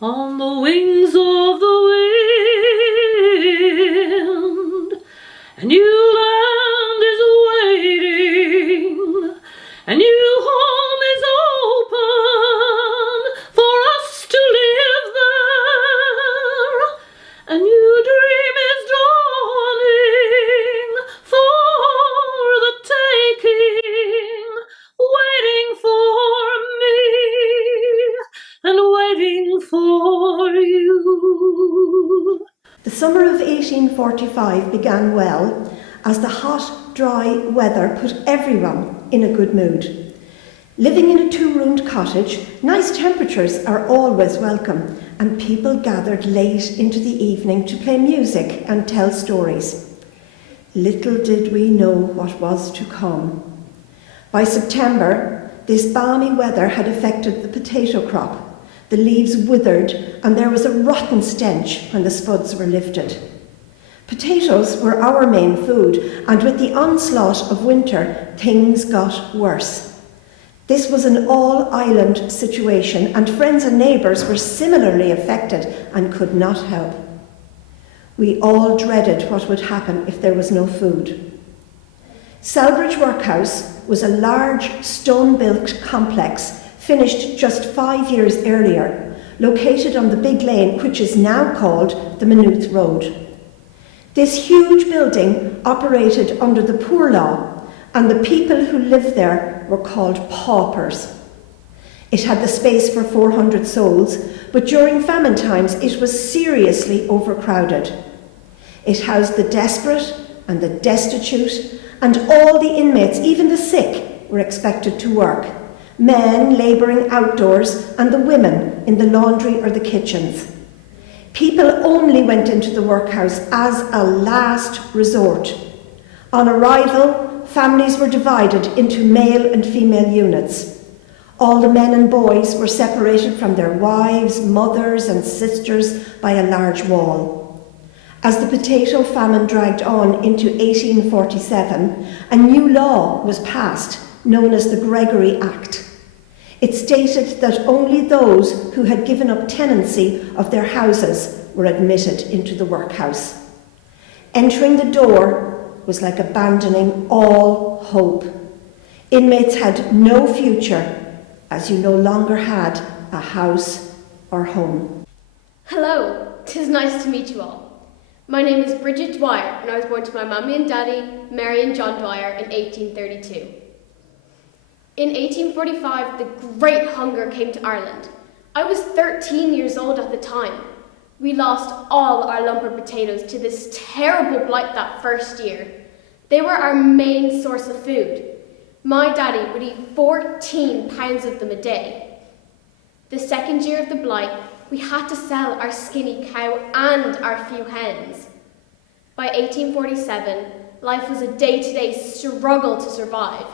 on the wings of the wind. A new land is waiting, a new home is open for us to live there. A new dream is dawning for the taking, waiting for me and waiting for you. The summer of 1845 began well, as the hot, dry weather put everyone in a good mood. Living in a two-roomed cottage, nice temperatures are always welcome, and people gathered late into the evening to play music and tell stories. Little did we know what was to come. By September, this balmy weather had affected the potato crop. The leaves withered, and there was a rotten stench when the spuds were lifted. Potatoes were our main food, and with the onslaught of winter, things got worse. This was an all-island situation, and friends and neighbours were similarly affected and could not help. We all dreaded what would happen if there was no food. Celbridge workhouse was a large stone-built complex finished just 5 years earlier, located on the big lane which is now called the Maynooth Road. This huge building operated under the Poor Law, and the people who lived there were called paupers. It had the space for 400 souls, but during famine times it was seriously overcrowded. It housed the desperate and the destitute, and all the inmates, even the sick, were expected to work. Men labouring outdoors and the women in the laundry or the kitchens. People only went into the workhouse as a last resort. On arrival, families were divided into male and female units. All the men and boys were separated from their wives, mothers and sisters by a large wall. As the potato famine dragged on into 1847, a new law was passed, known as the Gregory Act. It stated that only those who had given up tenancy of their houses were admitted into the workhouse. Entering the door was like abandoning all hope. Inmates had no future, as you no longer had a house or home. Hello, 'tis nice to meet you all. My name is Bridget Dwyer, and I was born to my mummy and daddy, Mary and John Dwyer, in 1832. In 1845, the Great Hunger came to Ireland. I was 13 years old at the time. We lost all our lumper potatoes to this terrible blight that first year. They were our main source of food. My daddy would eat 14 pounds of them a day. The second year of the blight, we had to sell our skinny cow and our few hens. By 1847, life was a day-to-day struggle to survive.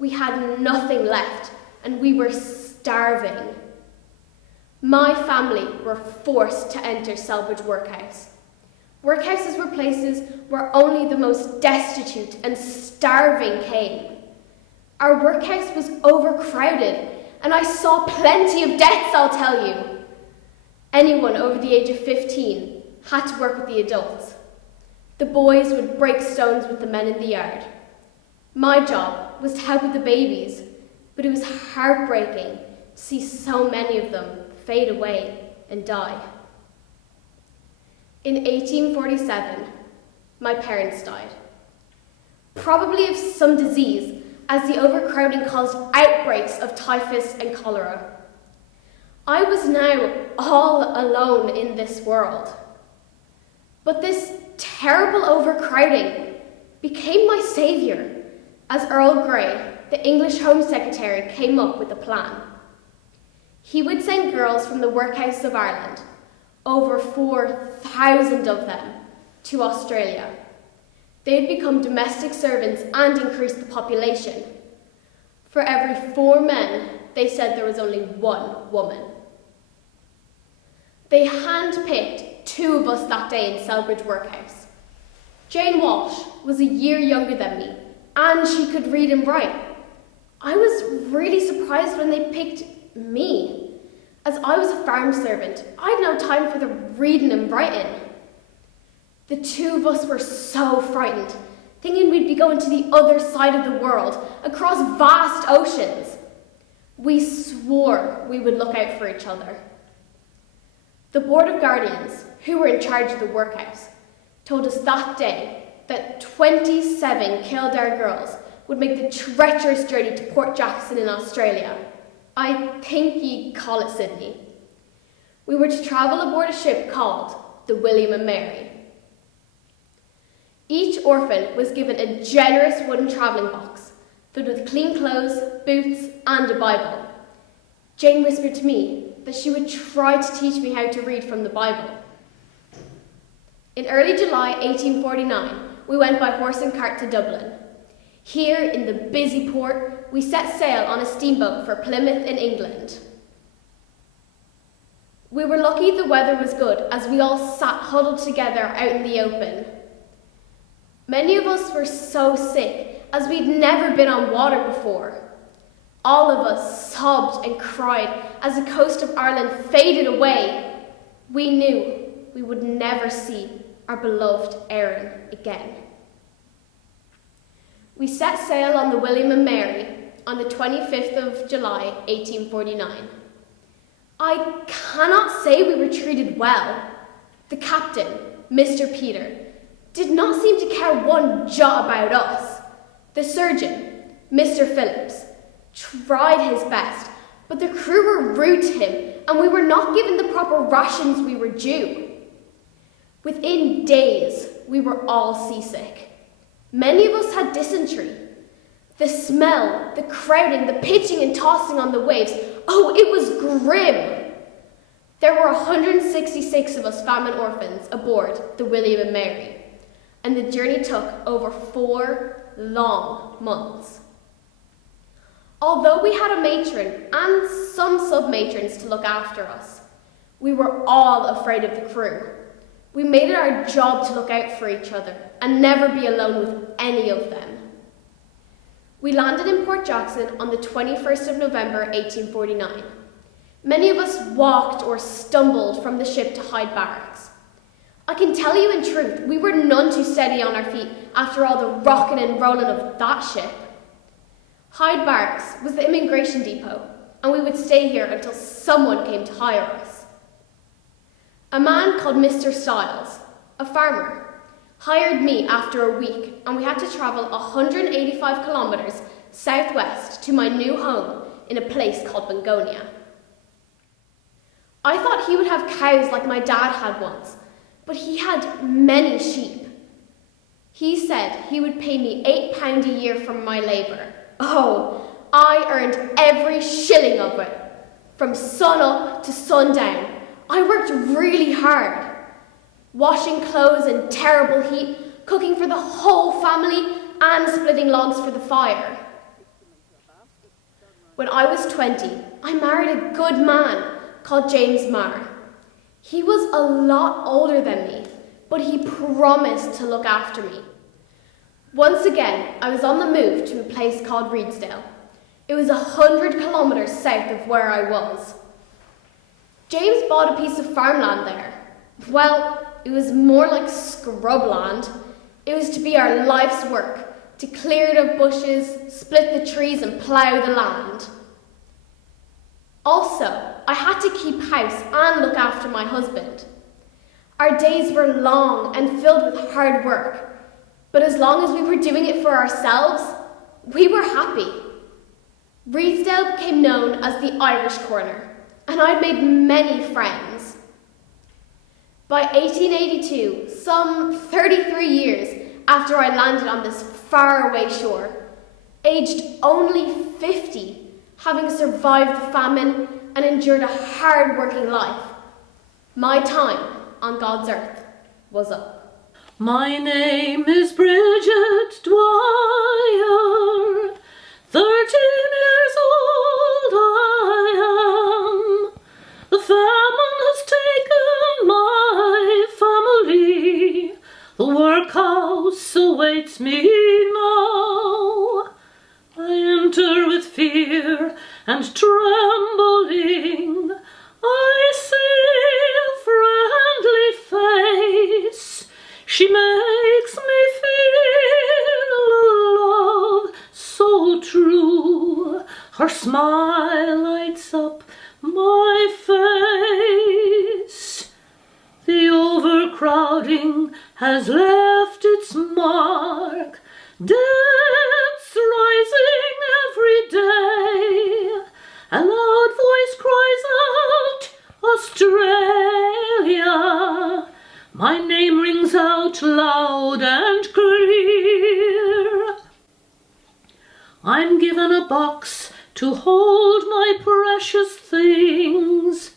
We had nothing left, and we were starving. My family were forced to enter Celbridge workhouse. Workhouses were places where only the most destitute and starving came. Our workhouse was overcrowded, and I saw plenty of deaths, I'll tell you. Anyone over the age of 15 had to work with the adults. The boys would break stones with the men in the yard. My job was to help with the babies, but it was heartbreaking to see so many of them fade away and die. In 1847, my parents died. Probably of some disease, as the overcrowding caused outbreaks of typhus and cholera. I was now all alone in this world. But this terrible overcrowding became my saviour, as Earl Grey, the English Home Secretary, came up with a plan. He would send girls from the workhouse of Ireland, over 4,000 of them, to Australia. They'd become domestic servants and increase the population. For every 4 men, they said there was only 1 woman. They hand-picked 2 of us that day in Celbridge workhouse. Jane Walsh was a year younger than me, and she could read and write. I was really surprised when they picked me, As I was a farm servant, I had no time for the reading and writing. The two of us were so frightened, thinking we'd be going to the other side of the world, across vast oceans. We swore we would look out for each other. The Board of Guardians, who were in charge of the workhouse, told us that day that 27 Kildare girls would make the treacherous journey to Port Jackson in Australia. I think you'd call it Sydney. We were to travel aboard a ship called the William and Mary. Each orphan was given a generous wooden travelling box filled with clean clothes, boots, and a Bible. Jane whispered to me that she would try to teach me how to read from the Bible. In early July 1849, we went by horse and cart to Dublin. Here, in the busy port, we set sail on a steamboat for Plymouth in England. We were lucky the weather was good as we all sat huddled together out in the open. Many of us were so sick as we'd never been on water before. All of us sobbed and cried as the coast of Ireland faded away. We knew we would never see our beloved Erin again. We set sail on the William and Mary on the 25th of July, 1849. I cannot say we were treated well. The captain, Mr. Peter, did not seem to care one jot about us. The surgeon, Mr. Phillips, tried his best, but the crew were rude to him and we were not given the proper rations we were due. Within days, we were all seasick. Many of us had dysentery. The smell, the crowding, the pitching and tossing on the waves, oh, it was grim. There were 166 of us famine orphans aboard the William and Mary, and the journey took over 4 long months. Although we had a matron and some sub-matrons to look after us, we were all afraid of the crew. We made it our job to look out for each other and never be alone with any of them. We landed in Port Jackson on the 21st of November 1849. Many of us walked or stumbled from the ship to Hyde Barracks. I can tell you in truth, we were none too steady on our feet after all the rocking and rolling of that ship. Hyde Barracks was the immigration depot, and we would stay here until someone came to hire us. A man called Mr. Stiles, a farmer, hired me after a week, and we had to travel 185 kilometres southwest to my new home in a place called Bungonia. I thought he would have cows like my dad had once, but he had many sheep. He said he would pay me £8 a year for my labour. Oh, I earned every shilling of it. From sun up to sundown, I worked really hard. Washing clothes in terrible heat, cooking for the whole family, and splitting logs for the fire. When I was 20, I married a good man called James Marr. He was a lot older than me, but he promised to look after me. Once again, I was on the move to a place called Redesdale. It was 100 kilometres south of where I was. James bought a piece of farmland there. Well, it was more like scrubland. It was to be our life's work, to clear it of bushes, split the trees and plough the land. Also, I had to keep house and look after my husband. Our days were long and filled with hard work, but as long as we were doing it for ourselves, we were happy. Redesdale became known as the Irish Corner, and I'd made many friends. By 1882, some 33 years after I landed on this faraway shore, aged only 50, having survived the famine and endured a hard-working life, my time on God's earth was up. My name is Bridget Dwyer, 13 years old I am. The famine has taken my family, the workhouse awaits me now. I enter with fear and trembling, smile lights up my face. The overcrowding has left its mark, death's rising every day. A loud voice cries out, Australia. My name rings out loud and clear. I'm given a box to hold my precious things.